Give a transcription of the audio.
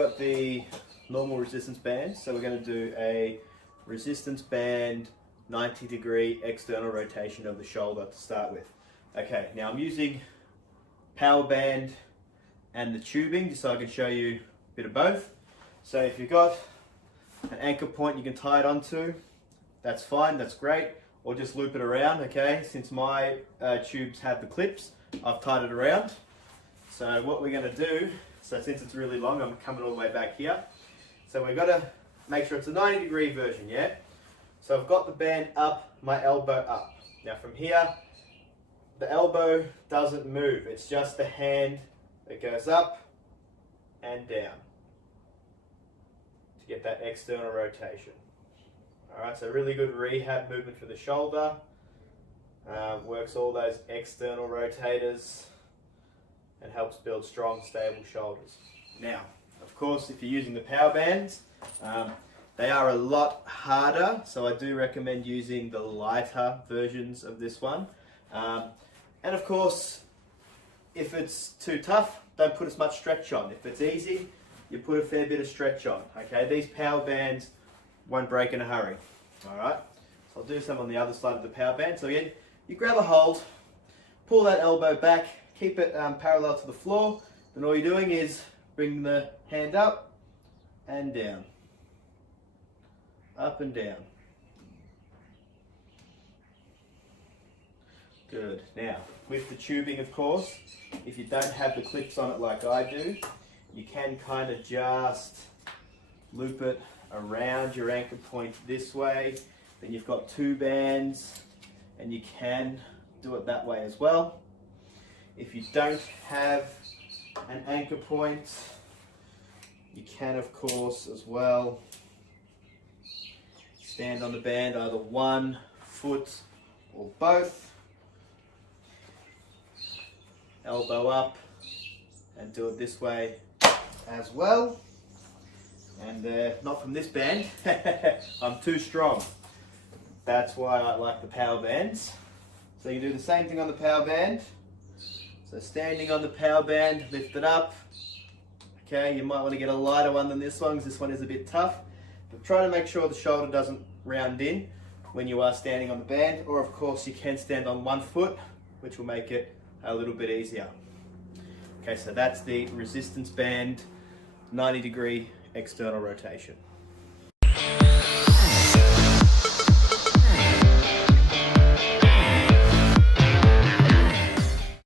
got the normal resistance band, so we're going to do a resistance band 90-degree external rotation of the shoulder to start with. Okay, now I'm using power band and the tubing just so I can show you a bit of both. So if you've got an anchor point you can tie it onto, that's fine, that's great, or just loop it around. Okay, since my tubes have the clips, I've tied it around. So what we're going to do, so since it's really long, I'm coming all the way back here, so we've got to make sure it's a 90-degree version, yeah? So I've got the band up, my elbow up. Now from here, the elbow doesn't move, it's just the hand that goes up and down to get that external rotation. Alright, so really good rehab movement for the shoulder. Works all those external rotators and helps build strong, stable shoulders. Now, of course, if you're using the power bands, they are a lot harder, so I do recommend using the lighter versions of this one. And of course, if it's too tough, don't put as much stretch on. If it's easy, you put a fair bit of stretch on. Okay, these power bands won't break in a hurry. Alright, so I'll do some on the other side of the power band. So again, you grab a hold, pull that elbow back, keep it parallel to the floor. Then all you're doing is bring the hand up and down. Up and down. Good. Now, with the tubing, of course, if you don't have the clips on it like I do, you can kind of just loop it around your anchor point this way. Then you've got two bands, and you can do it that way as well. If you don't have an anchor point, you can, of course, as well stand on the band, either one foot or both. Elbow up and do it this way as well. And not from this band, I'm too strong. That's why I like the power bands. So you do the same thing on the power band. So standing on the power band, lift it up. Okay, you might want to get a lighter one than this one because this one is a bit tough. But try to make sure the shoulder doesn't round in when you are standing on the band. Or of course you can stand on one foot, which will make it a little bit easier. Okay, so that's the resistance band 90-degree external rotation.